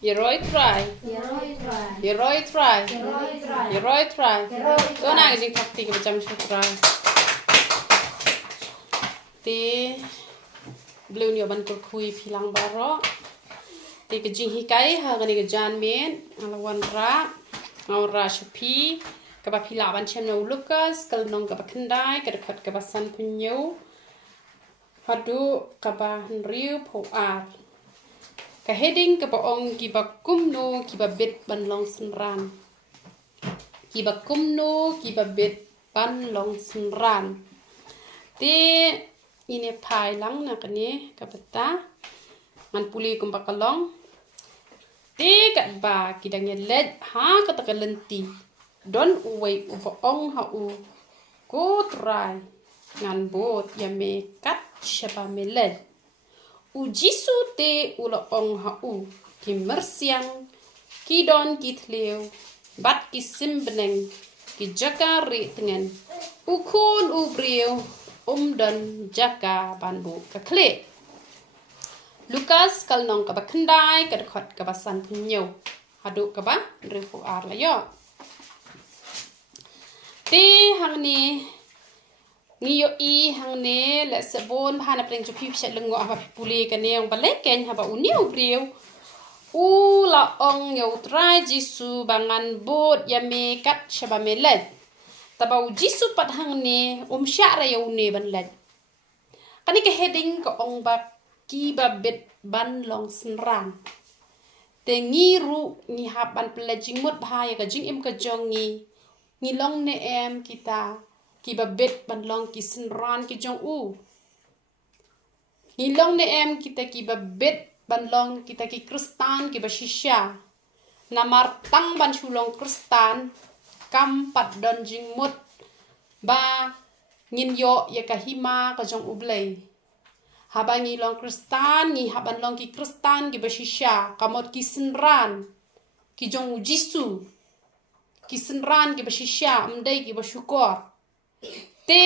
Yeroi try. Yeroi try. Yeroi try. So na cái thắc thì cái chăm chút try. Thì blue nhiều ban khui philang baro. Thì cái jing hikai ha cái jan men alawan ra ngau ra shapi cái bà phila ban chem no Lucas cái nong cái bà kendai cái dekat cái bà san punyu. Hadu cái bà Henry po ar. Cái heading cái bà ong Kiba kumno Kiba bet ban long senran. Kiba kumno Kiba bet ban long senran. Thì ini pai lang na kani kapata man puli kum bakalong. Thì kat ba kidang led ha kata kalenti. Don uway upa ong ha u ko try ngan bot yame kat siapa meled. Ujisu te ula ong ha u ki mersiang ki don ki thleu bat ki simbeneng ki jaka ri tengen ukun ubriu dan jaka banbu ka kle Lucas kal nong ka ba kendai ka khot ka ba san punyo hadu ka ba refu ar la yo te hang ni ngiyo i hang ne la sabon bhana preng chu phi phet lengo aba puli ka ne ba le ken ha ba uniu briu u la ong yo trai jisu bangan bot yame kat shaba melet tabau jisu pat hang ne syara yo ne ban let kani ke heading ko ong ba Kiba bet ban long senran te ngiru ni haban pelajing mut bahaya ka jing im ka jongi ni long ne em kita Kiba bet ban long ki senran ki jong u ni long ne em kita Kiba bet ban long kita ki kristan ki ba shisha namar tang ban chulong kristan kam pat don jing mut ba ngin yo ya ka hima ka jong ublei haba ngi long kristan ngi haban long ki kristan ki bashisha kamot ki senran ki jong jisu ki senran ki bashisha amdai ki basyukor te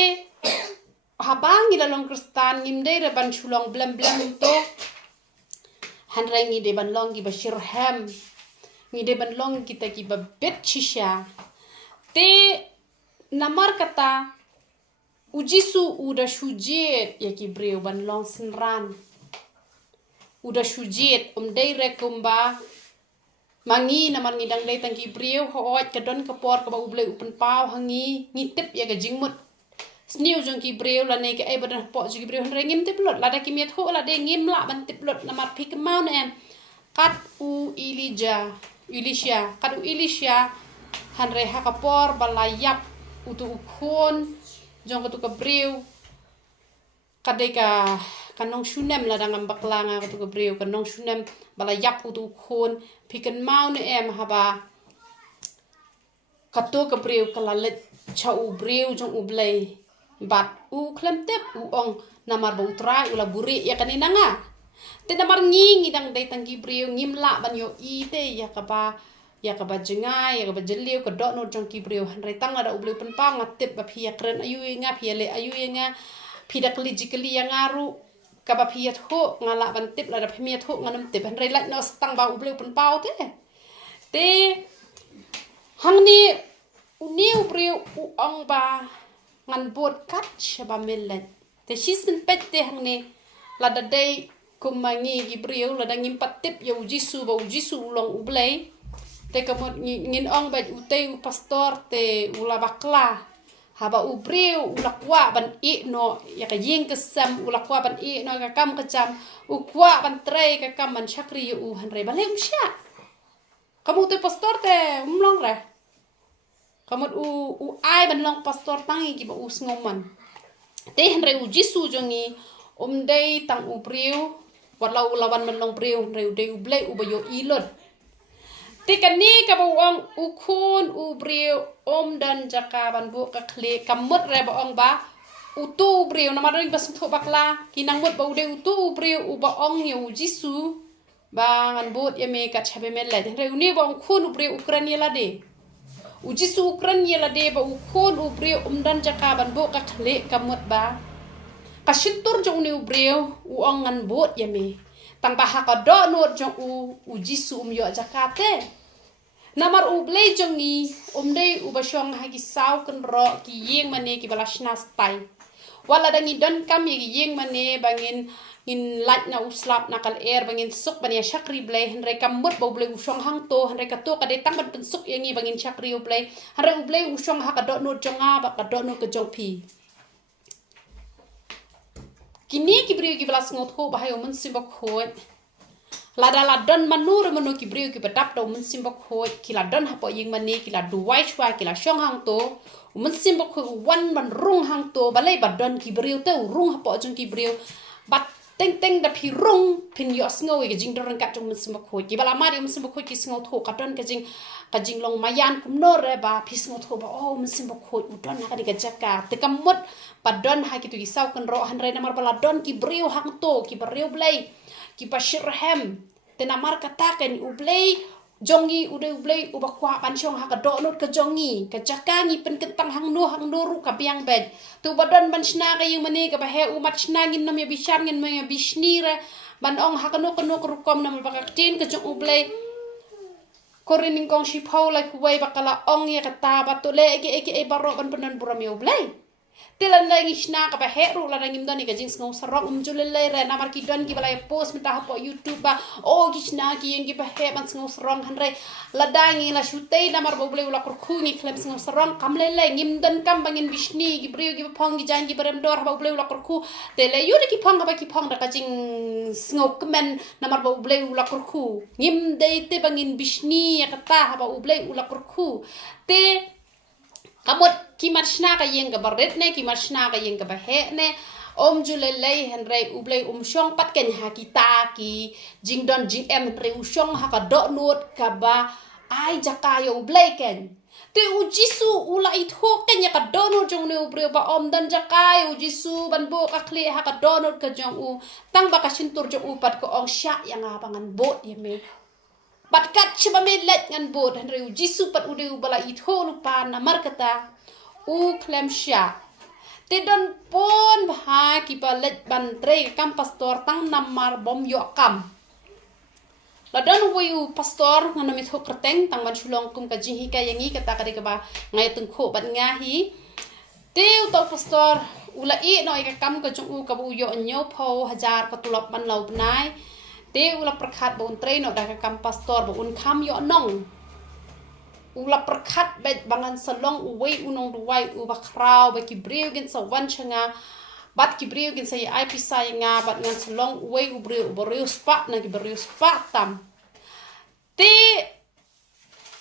haba ngi long kristan ngimdai re ban chulong blam to hanrai ngi de ban long ki bashirham ngi de ban long kita ki babet shisha te namar kata ujisu udah shujet ya ki breu ban long senran udah shujet dai rekumba mangi naman ngidang dai tangki breu hoot kadon kapor ka ba ublei upen pau hangi ngitip ya ga jingmut sniu jong ki breu la ne ke ai badan po ji breu hre ngim tip lot la da ki miet ho la de ngim la ban tip lot namar phik mau ne kat u Elisha kat u Elisha hanre ha kapor balayap utu ukon jong katu ka breu kadai ka kanong shunem la dangam baklanga katu ka breu kanong shunem bala yak utu khon pikan mau ne em haba katu ka breu kalalet cha u breu jong u blai bat u klemtep u ong namar ba utra ula buri ya kanina nga te namar ngi dang dai tangki breu ngimla ban yo i te ya ka ba jengai ya ka ba jeliu ka dot no jong ki breu han retang ada ubleu pen pa ngatip ba phia kren ayu nga phia le ayu nga phida kli yang ngaru ka ba phia tho ngala ban tip la da phia tho nganam tip han relat no stang ba ubleu pen pau te hang ni uniu breu u ong ba ngan bot kat shaba melet te sisen pet te hang ni la da dei kumangi gi breu la da ngimpat tip ya ujisu ba ujisu long ublei te kamot ngin ong ba utei u pastor te ula bakla haba u breu ula kwa ban i no ya ka ying kesam ula kwa ban i no ka kam kacam u kwa ban trei ka kam man chakri u hanre ba le umsya kamu te pastor te umlong re kamot u ai ban long pastor tangi ki ba u sngoman te hanre u jisu jongi dei tang u breu walau lawan man long breu hanre u dei u blei u ba yo ilot Tika ni ka bawang ukun ubriu dan jaka ban bu ka kle kamut re baong ba utu ubriu namaring basung tho bakla kinang mut ba ude utu ubriu u baong yu jisu bangan but ya me ka chabe mele re uni baong kun ubriu ukrania la de u jisu ukrania la de ba ukun ubriu dan jaka ban bu ka kle kamut ba ka shintur jong ni ubriu u ongan but ya me tang baha ka do no jong u jisu yo jakate namar u blei jong ni dei u basyong ha ki saw kan ro ki yeng mane ki balashna stai wala dangi don kam ye yeng mane bangin in lat na uslap na kal bangin suk bania shakri blei henre kam mut bo blei usong hang to henre ka to ka de tang ban pen suk yengi bangin shakri u blei henre u blei usong ha ka do no jonga ba ka do no ka jong pi kini ki brio ki balas ngot ho ba hayo mun simbok khoi la don manur manu ki brio ki badap do mun simbok khoi ki la don ha po yeng mane ki la duwai chwa ki la shong hang to mun simbok khoi wan man rung hang to balai ba don ki brio te rung ha po jong ki brio bat teng da phi rung pin yo sngo ge jing don kat jong mun simbok khoi ki bala ma de mun simbok khoi ki sngo tho ka don ka jing long mayan kum no re ba phi sngo tho ba oh mun simbok khoi u don ha ka di ka jaka te kamot padon ha ki tu ki saw kan ro han re namar bala don ki brio hang to ki brio blai ki pashirhem te namar kata kan u blai jongi u de blai u bakwa pan chong ha ka do not ka jongi ka jaka ni pen ketang hang no ru ka biang bed tu badon ban shna ka yung mane ka ba he u mat shna ngin nam ya bishar ngin ma ya bishni re ban ong ha ka no ru kom nam ba ka tin ka jong u blai korin kong shi phau lai ku wai bakala ong ya kata ba to le ke baro ban penan buram ya u blai tilan lagi shna ka ba heru la ngim dani ka jing ngau sarok julele re namar ki don ki balai post mita po youtube ba o ki shna ki yang ki ba he ban ngau sarong han re la dangi la shutei namar bo ble la kur khu ni klem ngau sarong kam le ngim don kam bangin bishni ki brio ki phong ki jang ki barem dor ba ble la kur khu te le yuri ki phong ba ki phong da ka jing ngau kemen namar bo ble la kur khu ngim dei te bangin bishni ya kata ba ble la kur khu te kamot ki marshna ka yeng ka baret ne ki marshna ka yeng ka bahe ne julele henre ublei shong pat ken ha kita ki jing don jing em re shong ha ka do not ka ba ai jaka yo ublei ken te jisu ula it ho ken ya ka do no jong ne ubre ba dan jaka yo jisu ban bo ka kle ha ka do not ka jong tang ba ka sintur jong pat ko ong sha yang abangan bot ye me bat kat chiba me let ngan bod henre jisu pat ude bala it ho lupa na markata klem sha te don pon bha ki ba let ban tre kam pastor tang namar bom yo kam la don wu pastor ngana mit ho kerteng tang ban chulong kum ka jing hi ka yangi kata ka de ka ba ngai tung kho ban nga hi te to pastor ula i noi ka kam ka chung ka bu yo nyo pho 1000 ka tulop ban lau nai te ula prakhat bon tre no da ka kam pastor bo un kham yo nong ula prakhat bet bangan salong uwe unong duwai uba kraw ba ki breu gen sa wan changa bat ki breu gen sa ai pisai nga bat ngan salong uwe ubreu spa na ki breu spa tam te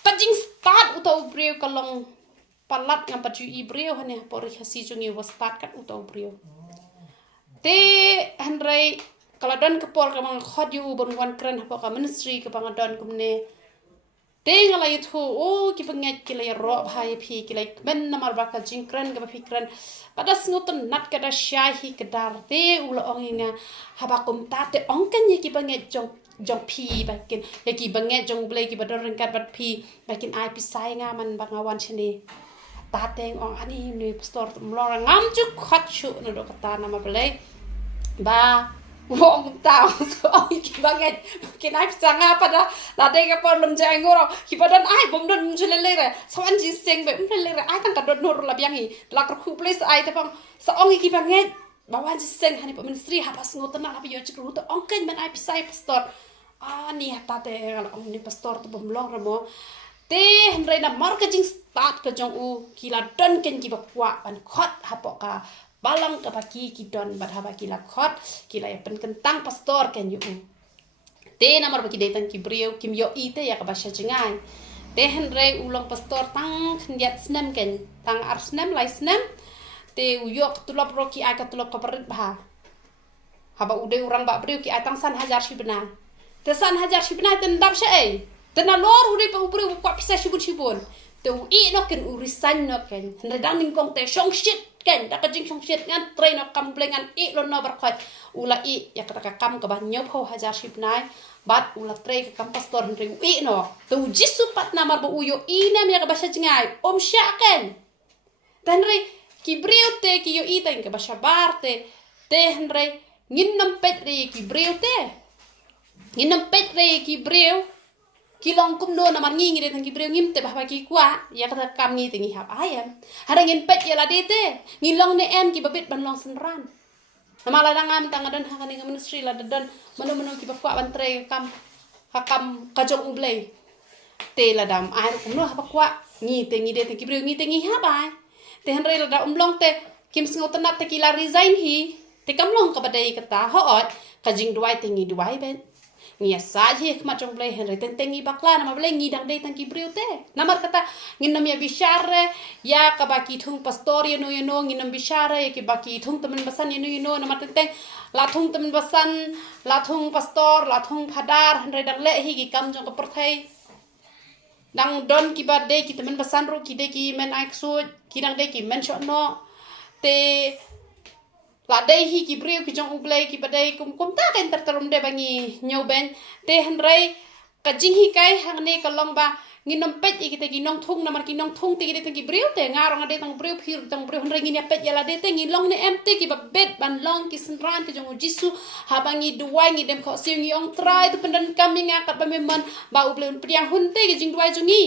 pajing start uto breu kalong palat ngam paju i breu hane pori hasi jungi was start kat uto breu te hanrei kalau don kepol ka mang khod yu bon wan kren ha ka ministry ka bang don kumne teng la yithu ki panget ki la ro bhai phi ki la men namar ba ka jing kren ka phi kren pada sngutan nat ka da shahi ka dar te ula onginga haba kum ta te ong kan ye ki panget jong phi ba kin ye ki banget jong ble ki bador ran kat bat phi ba kin ai pi sai nga man ba ngawan chene ta teng ong ani ni pastor mlo ngam chu khat chu no do ka ta na ma ble ba wong tao so ki banget kin ai sanga pada la de ka por lum jang ngoro ki padan ai bom don jule le re so an ji seng be le re ai tang ka dot nor la biang hi la ka khu place ai ta pang sa ong ki banget ba wan ji seng hani pa ministry ha pas ngot na la bi yo chi ru to ong ken man ai pisai pastor ni ta te ong ni pastor to bom long ramo te henre na marketing start ka jong ki la don ken ki ba kwa an khot ha po ka balang ka paki ki don bat ha ki la khot ki la pen kentang pastor ken yu te namar baki detang ki brio kim yo ite ya ka basha jingai te henre ulang pastor tang khndiat snem ken tang ar snem lai snem te uyok tulop roki ai ka tulop ka parit ba haba ude urang ba brio ki ai tang san 1000 shibna te san 1000 shibna ten dab sha ei te na lor ude pa brio kwa pisa shibun te u no ken u resign no ken henre dang ning kong te shong shit ken da ka jing shong shit ngan train no kam blengan lo no bar khot ula ya ka ka kam ka ba nyop ho 1000 shibnai bat ula tre ka kam pastor henre u no te u jisu pat namar bo uyo na me ka basha jingai sha ken tenre ki brio te ki yo ten ka basha barte te henre ngin nam pet re ki brio te nginam pet re ki breu ki long kum do na man ngi re tang ki breu ngim te ba ki kwa ya kata kam ngi tingi hap ayam hara ngin pet ya la de te ngi long ne em ki babit ban long senran nama la dangam tang adan ha ni ministry la dan mano ki ba kwa ban tre kam hakam kajong ublei te la dam ai kum no ha kwa ngi te ngi de tang ki breu ngi te ngi ha bai te han re la da long te kim singo tanat te ki la resign hi te kam long ka badai kata ho ot kajing duai te ngi duai ben ngia saje kmat jong blai henry tentengi bakla nama blai ngi dang dei tang ki breu te namar kata nginam ya bishare ya ka baki thung pastor you know nginam bishare ya ki baki thung temen basan you know nama tenteng la thung temen basan la thung pastor la thung phadar henry dang le hi ki kam jong ka perthai dang don ki ba de ki temen basan ro ki de ki men ai su ki dang de ki men shot no te la dei hi ki breu ki jong ublei ki badai kum ta kan terterum de bangi nyau ben te hanrei ka jing hi kai hang ne ka long ba nginom pet ki te ki nong thung na mar ki nong thung te ki breu te ngarong ade tang breu phir tang breu hanrei ngi pet ya la de te ngi long ne em te ki ba bet ban long ki senran ke jong jisu ha bangi duai ngi dem kho siu ngi ong trai tu pendan kami nga kat ba memon ba ublei priang hun te ki jing duai jungi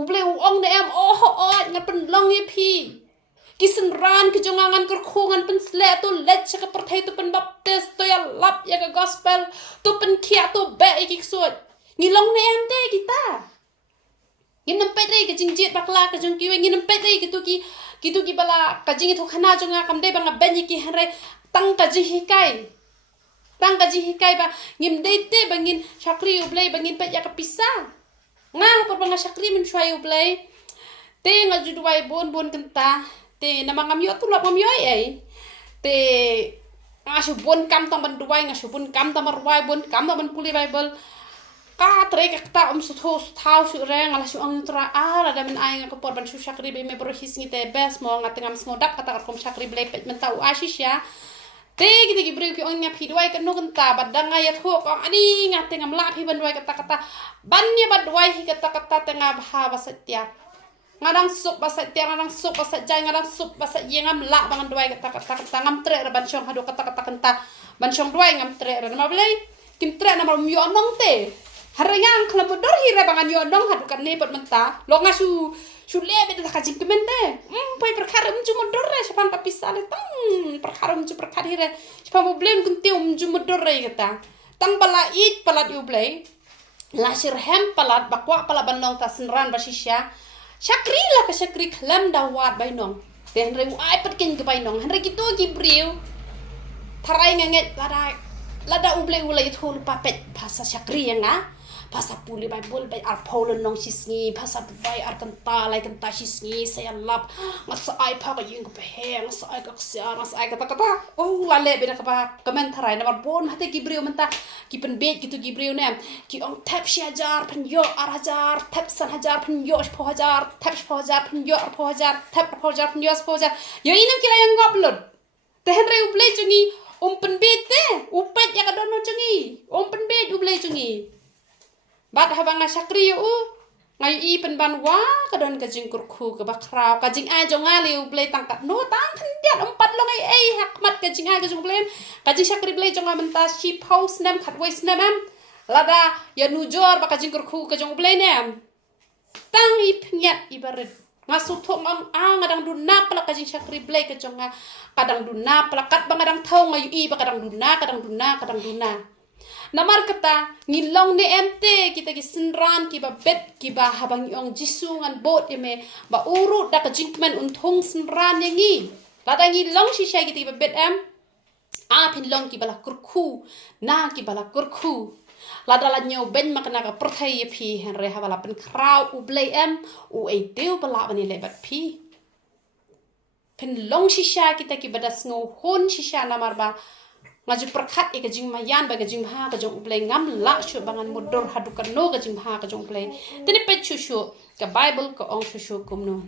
ublei ong ne em ngat pen long ye phi kisan ran ke jongangan kerkhungan pen sle tu let chaka perthai tu pen baptis tu ya lap ya ka gospel tu pen kia tu be ikik suat ngilong ne ente kita nginam pet re ke jingjit bakla ke jong kiwe nginam pet re ke tu ki bala ka jing tu khana jonga kam de bang ben ki hanre tang ka ji hikai ba ngim de te bangin chakri ublei bangin pet ya ka pisa nga por bang chakri men chwai ublei te nga juduai bon kenta te nama ngam yo tu lap ngam yo ai te ngasu bon kam tang ban duai ngasu bon kam tang marwai bon kam tang ban puli bible ka tre ka ta su tho thau su re ngala su ang tra la da men ai nga ko por ban su chakri be me bro his ngi te bes mo nga tengam sngodap kata kom chakri ble pet men tau ashisya te ki bro ki on nya phi duai ka no kan ta badang ya tho ko ani nga tengam la phi ban duai kata ban nya bad duai hi kata tengah bha basatya ngadang sup basat tiang ngadang sup basat jai ngadang sup basat yengam la bangan duai kata ngam tre ban chong hadu kata kenta ban chong duai ngam tre ma blai kim tre na mar myo nong te harengang klam bodor hi re bangan yo nong hadu kan ne pot menta lo ngasu le be ta kajing kemen te pai perkara mju modor re sepang ka pisale tang perkara mju perkara hi re sepang problem kun tiu mju modor re kata tang bala it palat yu blai lasir hem palat bakwa pala ban nong ta senran basisya Syakri lah ke syakri kelam dawat bai nong. Dan reu ai petkin ke bai nong. Henry gitu ki breu. Tarai nganget lada ublei itu lupa pet bahasa syakri yang bahasa puli bai bol bai ar polen nong sisngi bahasa bai ar kenta lai kenta sisngi saya lap ngasa ai pa ka yung ke he ngasa ai ka sia ngasa ai kata lale beda ka komentar ai nomor bon hate ki breu menta ki pen bet gitu ki breu ne ki ong tap syajar pen yo ar hajar tap san hajar pen yo po hajar tap po hajar pen yo ar po hajar tap po hajar pen yo po hajar yo inam kila yang upload tehen re ublei jungi pen bet te upet ya ka dono jungi pen bet ublei jungi bat habang syakri ngai i pen ban wa ka don ka jing kurku ka bakrau ka jing a jonga liu blei tangkat no tang kan dia empat lo ngai ai hakmat ka jing a ka jong blei ka jing syakri blei jonga menta shi post nem khat wais nem lada ya nujor ba ka jing kurku ka jong blei nem tang i pnyat ibarat ngasu thong ang ngadang duna pala ka jing syakri blei ka jonga kadang duna pala kat bang ngadang thong ngai i ba kadang duna namar kata ngilong ne ente kita ki senran ki ba bet ki ba habang yong jisungan bot eme ba urut da ka jingmen unthong senran yangi lada ngilong shisha kita ki ba bet pin long ki bala kurku na ki bala kurku lada la nyo ben makna ka perthai phi henre ha bala pen kraw u blai u e deu bala bani le bat phi pin long shisha kita ki badas ngo hon shisha namar ba ngaju perkhat e kajing mayan ba kajing ha ka jong ublei ngam la shu bangan modor hadukan no kajing ha ka jong ublei tene pe chu ka bible ko ong chu kumno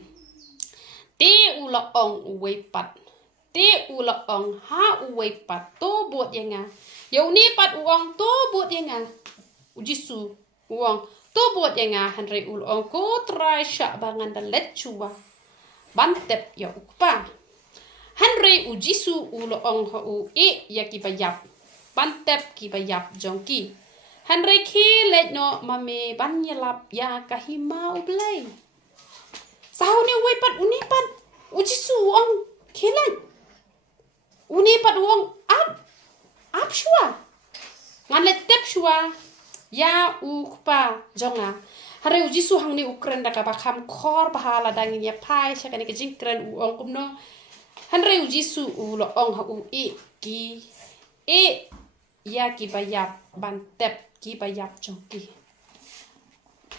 te ula ong uwe pat te ula ong ha uwe pat to bot yenga yo ni pat uang to bot yenga ujisu uang to bot yenga hanre ul ong ko try sha bangan da let chuwa bantep ya ukpa Henry ujisu ulo ong ho u ya ki bayap bantep ki bayap jongki Henry Kilet no mame banyalap ya kahima ublay. Sao ni unipat ujisu ang kilet. Unipat uang up shua. Ngalet tep shua ya ukpa jonga. Hari ujisu hang ni ukren da kabakam kor bahala dangin ya pai syakani kejingkren uang kumno. Henry ujisu ulo ong ha ki ya Kiba yap bantep Kiba yap jongki.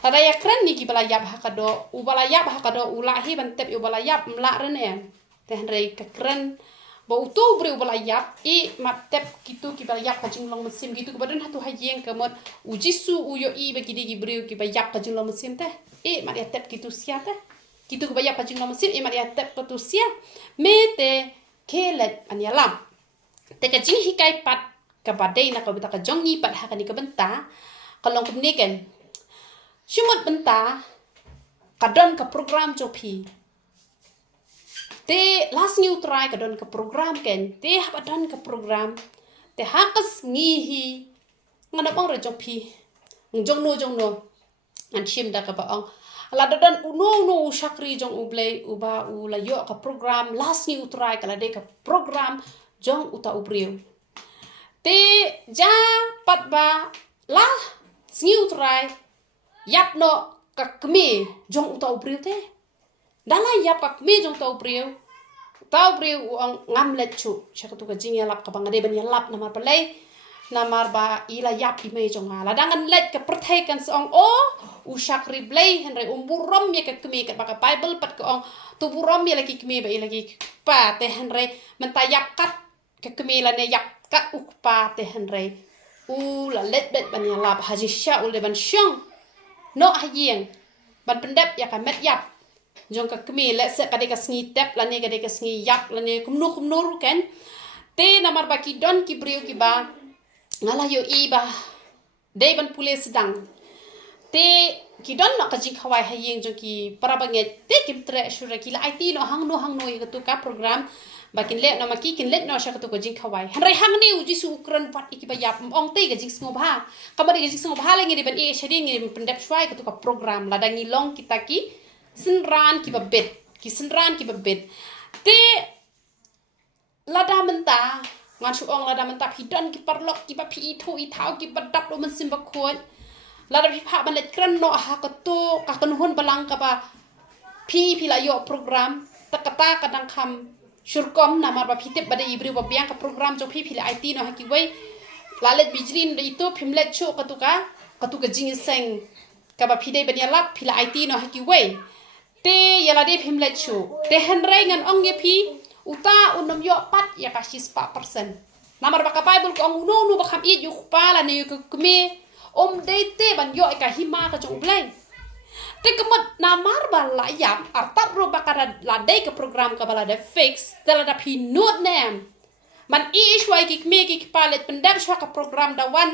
Tada ya keren ni Kiba yap hakado ubala yap hakado ulahi bantep ubala yap mla rene. Teh rei keren bo utu bre ubala yap matep gitu Kiba yap kajing long mesim gitu kebadan hatu hajeng kemot ujisu uyo bagi di bre Kiba yap kajing long mesim teh mat ya tep gitu sia teh. Gitu Kiba yap kajing long mesim mat ya tep tu sia mete kelet anyalam. Te kajing hikai pat kabadai na kabita ka jongi pat hakani ka benta kalong kumniken shumot benta kadon ka program jopi te last new try kadon ka program ken te hapadon ka program te hakas ngihi ngana bang re jopi jongno an shim da ka baong ala dadan uno shakri jong ublay uba ulayo ka program last new try kala de ka program jong uta ubriu te ja pat ba la sniu try yap no kakme jong utau priu te dala yap kakme jong tau priu ang ngam let chu chakatu ka jing yalap ka bangade ban yalap namar palai namar ba ila yap ime jong ala dangan let ka perthai kan song ushak riblay henry umburom ya kakme ka baka bible pat ko ong tuburom ya lagi kme ba ilagi pa te henry mentayap kat kakme la ne yap kat ukpa te henry la let bet ban yalap haji sha ul de ban syong no hayeng ban pendep ya ka met yap jong ka kmi let se ka de ka sngi tep la ne ka de ka sngi yap la ne kumnu ken te namar ba ki don ki brio ki ba ngala yo ba de ban pule sedang te ki don no ka jing khawai hayeng jong ki para banget te kim tre shura ki la it no hang no ka tu ka program bakin let no maki kin let no sha ka tu ko jing khawai hanrai hang ni uji su ukran pat iki ba yap ong te ga jing sngo ba kamar ga jing sngo ba la ngi ban shading ngi pendep shwai ka tu ka program la dangi long kita ki senran ki ba bet te lada menta ngan su ong lada menta pidon ki parlok ki ba pi thu i thau ki badap do man sim ba khon lada pi pha ban let kran no ha ka tu ka kan hon balang ka ba pi la yo program takata kadang kham surkom namar ba pitip bada ibri ba biang ka program jo pi la IT no haki wei lalet bijlin de itu pimlet chu katuka jing seng ka ba pidai ban yalap pi la IT no haki wei te yala de pimlet chu te henrai ngan ong ye pi uta unom yo pat ya ka 6% namar ba ka bible ko ong no ba kham i yu pala ne yu kme de te ban yo ka hima ka jo blai te kemat namar bala yam artat ro bakara la de ke program ka bala de fix tela da pinut nem man ishwai ki kme ki palet pendap shwa ka program da wan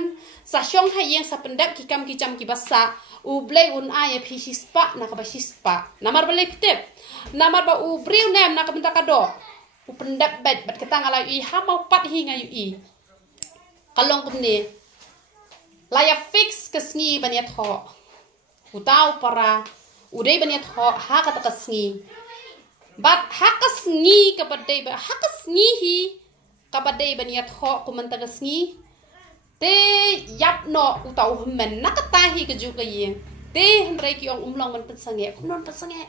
sa shong hayeng sa pendap ki kam ki jam ki basa u blai un ay pi spa na ka ba spa namar bala pitep namar ba u briu nem na ka benta ka do u pendap bet bat ketang ala i ha mau pat hinga yu i kalong kumne la ya fix ke sngi ban ya tho utau para udai banyat ho ha kata kasngi bat ha kasngi kabadai ba ha kasngi hi kabadai banyat ho kumanta kasngi te yap no utau men nakatahi ke juga ye te hendrai ki ong umlong man pensange kumnon pensange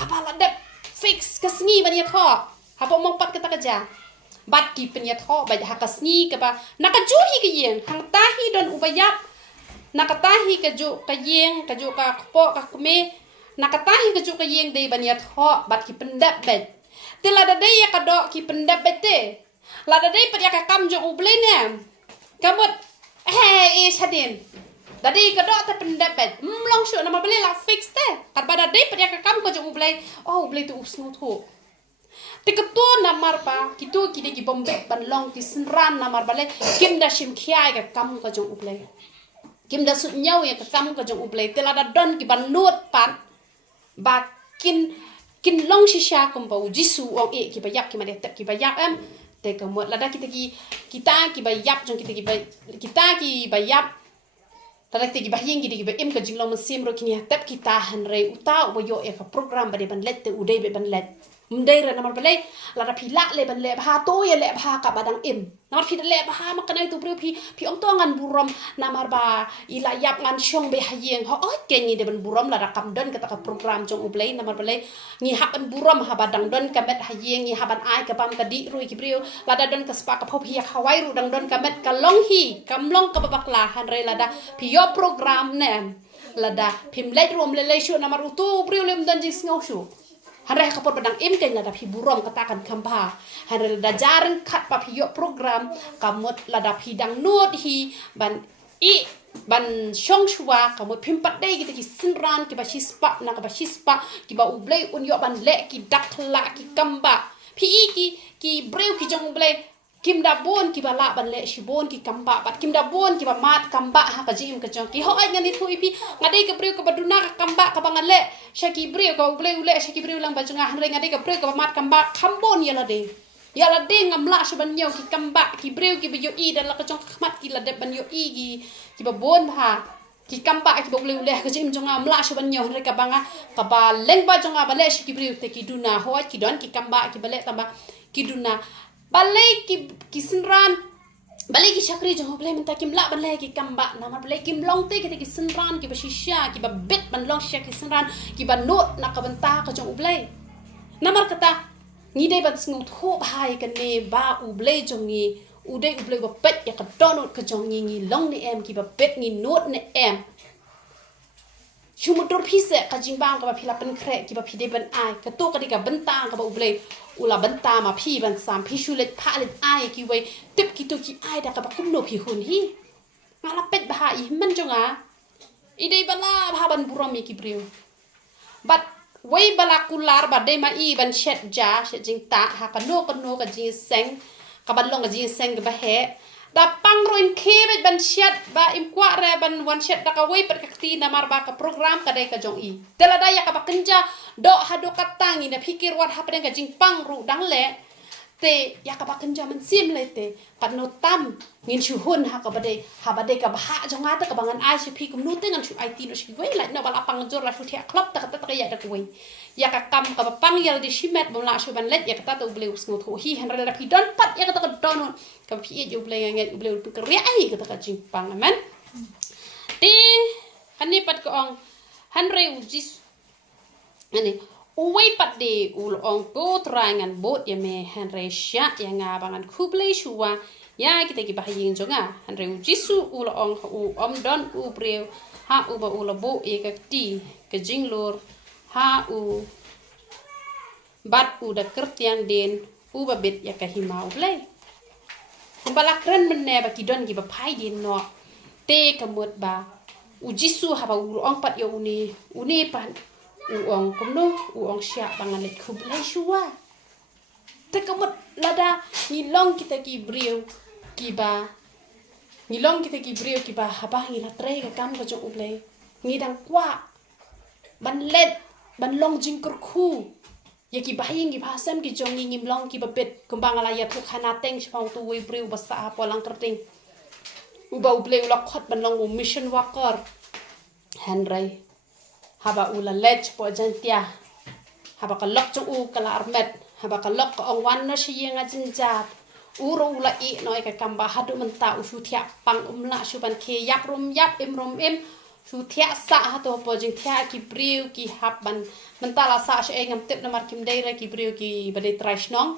apa ladep fix kasngi banyat ho apa mong pat kata kerja bat ki banyat ho ba ha kasngi ka ba nakajuhi ke ye hang tahi don ubayap nakatahi kaju kayeng kaju ka po ka kume nakatahi kaju kayeng dei baniat ho bat ki pendap bet te lada dei ya kado ki pendap bet te lada dei pat ya ka kam jo uble ne kamot shadin dadi kado ta pendap bet mlong shu nama beli la fix te kat bada dei pat ya ka kam ko jo uble uble tu usnu thu te ketu namar pa kitu ki de ki bombe ban long ki senran namar bale kim da shim khiai ka kam ko jo uble kim da sut nyau ya kam ka jong ublai tela da don ki ban not pat ba kin long shisha kum ba jisu o ki ba yak ki ma de tap ki ba yak te kamot lada kita ki bayap jong kita ki bayap tada kita ki bahyeng kita ki bayim ka jinglong mesim ro kini tap kita hanre uta ubayo ka program bade ban let te udai be ban let mdai ra namar balai lada phila le ban le bha to ye le bha ka badang im namar phi le bha makanai tu phi ong to ngan burom namar ba ila yap ngan shong be hayeng ho kenyi de ban burom lada kam don ka program jong ublai namar balai ngi haban burom ha badang don ka met hayeng ngi haban ai ka pam ka di ru ki brio lada don ka spa ka phop hi hawai ru dang don ka met ka long hi kam long ka babakla han re lada phi yo program ne lada phim let rom le shu namar utu brio lem dan jing ngau shu Hari kapor padang im kan lada pi burom katakan kampa. Hari lada jarang kat pa pi yok program kamut lada pi dang not hi ban shong shua kamut pimpat day kita ki sinran ki ba shispa na ka ba shispa ki ba ublay un yok ban le ki dakla ki kamba. Pi ki breu ki jong ublay kim da bon ki ba la ban le shi bon ki kamba bat kim da bon ki ba mat kamba ha ka jim ka jong ki ho ai ngani thu ipi ngadai ka breu ka baduna ka kamba ka bangan le shaki breu ka ublay ule shaki breu lang ba jong han re ngadai ka breu ka mat kamba khambon ya la de ngamla shi ban nyaw ki kamba ki breu ki ba yo i da la ka jong khmat ki la de ban yo i ki ba bon ha ki kamba ki ba ublay ule ka jim jong amla shi ban nyaw re ka banga ka ba leng ba jong ba le shaki breu te ki duna ho ki don ki kamba ki ba le tamba ki duna balai ki sinran balai ki shakri jo balai minta kim la balai ki kamba nama balai kim long te ki sinran ki bashisha ki ba bet ban long shak ki sinran ki ba not na ka banta ka jo balai namar kata ni dei ban sngu tho bhai ka ne ba ublai jo ni udai ublai ba bet ya ka donot ka jo ni long ni em ki ba bet ni not ni em Shumudur pise ka jingbang ka ba phila pen kre ki ba phide ban ai ka to ka dika bentang ka ba ublei ula benta ma phi ban sam phi shulet phalet ai ki wei tip ki to ki ai da ka ba kumno phi hun hi ngala pet ba i man jonga idei bala ba ban burom ki breu but wei bala kular ba de ma i ban shet ja shet jing ta ha ka no ka jing seng ka ban long ka jing seng ba he da pangroin kebet ban shet ba im kwa re ban wan shet da ka wei per kakti na mar ba ka program ka dai ka jong i tela da ya ka ba kenja do hado katangi na pikir wat ha ka jing pangru dang le te ya ka ba kenja man sim le te pat no tam ngin chu hun ha ka ba dai ka ba ha jong ata ka bangan ai shi pi kum nu te ngan chu IT no shi wei la no bala pang jor la chu thia klop ta ka ya da ka wei ya ka kam ka ba pang yal di shimet bom la shu ban let ya ka ta to ble usngo tho hi han ra pi don pat ya ka ta ka don ka pi ju ble ngai ble tu ka ri ai ka ta ka jing pang amen ti kan ni pat ko ong han re ujis ani uwei pat de ul ong to trangan bot ya me han re sha ya nga bangan kuble shuwa ya kita ki bahayeng jonga han re ujisu ul ong u om don u breu ha u ba ul bo e ka ti ka jinglor ha u bat u da kertiang den u ba bet ya ka himau ble kumbala kren menne ba ki don ki ba phai din no te kamut ba ujisu ha ba ul ong pat yo uni pan uang kumno uang syak bangan let kublai shua te kamut lada ngilong kita ki breu kiba ngilong kita ki breu kiba haba ngila tre ka kam ka jong ublai ngidang kwa ban let ban long jing kurku ya ki bahing ki phasam ki jong ngim long ki babet kumbang ala ya thu khana teng chpang tu we breu basa polang kerting uba ublai ula khot ban long mission worker hanrai haba ula lech po jantia haba ka lok chu u kala armet haba ka lok ong wan no shiyeng ajinjat uro ula i noi ka kamba hadu menta usu thia pang umla shuban ke yap rum yap im su thia sa ha to po jing thia ki briu ki hab ban menta la sa she ngam tep na mar kim dei ra ki briu ki bade trash nong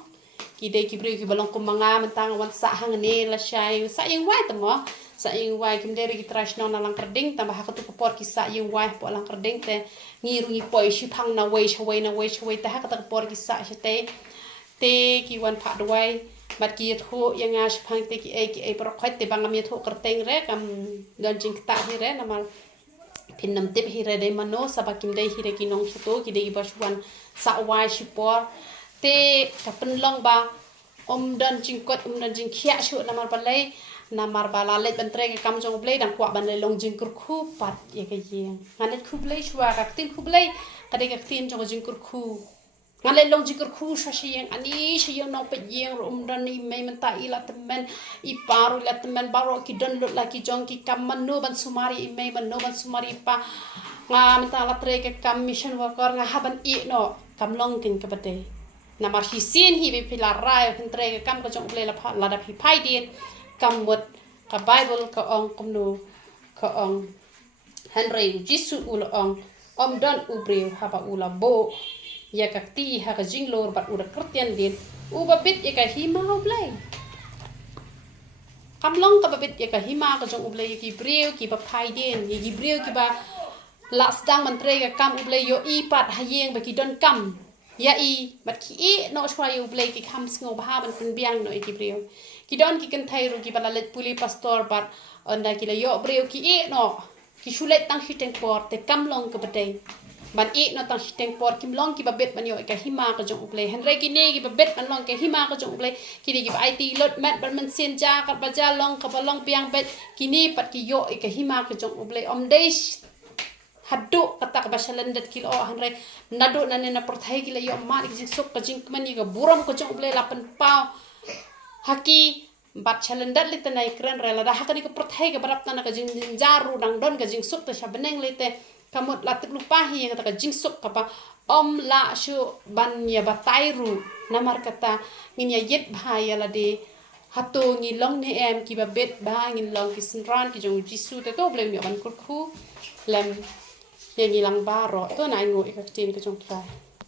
ki dei ki briu ki balong kumanga menta wan sa hang ne la shai sa yeng wai to mo sa yung wai kim deri ki trash no na lang kerding tambah ha tu popor ki sa yung wai po lang kerding te ngiru ngi poi shi phang na wei shawai te ha ka popor ki sa te ki wan pha dwai bat ki tho yang a shi phang te ki ai pro khoi te bangam ye tho kerteng re kam don jing ta hi re na mal pin nam tip hi re de mano sa ba kim dei hi re ki nong to ki dei ba shwan sa wai shi por te ka pen long ba don jing kot don jing khia shu na mal palai namar bala let bentre ke kam jong blei dang kwa ban le long jing kur khu pat ye ke yeng nganet khu blei shwa ka tin khu blei ka de ka tin jong jing kur khu ngale long jikur khu shashiyang ani shiyang nong pejeng rumdan ni mai menta ila temen iparu ila temen baro ki don lot laki jong ki kamman no ban sumari mai man no ban sumari pa nga menta la tre ke kam mission worker nga haban I no kam long kin ka bate namar hisin hi be pila rai pen tre ke kam ko jong ble la da pi pai din kam mot ka bible ka ong komno ka ong Henry jisu ul ong don ubre haba ula bo ya kakti ha ka jinglor bat ura Christian din uba bit ya ka hima oblay kamlong ka babit ya ka hima ka jong oblay ki breu ki ba phai din ki breu ki ba las dang mantre ka kam oblay yo I pat hayeng ba ki don kam ya I mat ki I no shwa yo oblay ki kam sngo ba ban pen biang no ki breu ki don ki kan thai ru ki ba lalet puli pastor bat onda ki la yo breu ki I no ki shulet tang hiteng por te kamlong ka batay ban I no tang hiteng por kim long ki babet ban yo ka hima ka jong uplay henry ki ne ki babet ban long ka hima ka jong uplay ki di ki IT lot mat ban man sen ja ka ba ja long ka ba long piang bet ki ni pat ki yo ka hima ka jong uplay om dei haddo kata ka ba shalandet ki lo henry nado na ne na porthai ki la yo ma ki jing sok ka jing mani ka buram ka jong uplay lapan pau haki bat chalendat lite nai kran rela da hakani ko porthai ka barap na ka jing jaru dang don ka jing sok ta shabeneng lite kamut latip lupa hi yang kata jingsuk kapa om la shu ban ya batairu namar kata ngin ya yet bahaya la de hato ngi long ne em ki ba bet ba ngin long ki sinran ki jong jisu te to blem yo ban kurku lem ye ngi lang baro to na ngo ikak tin ka jong trai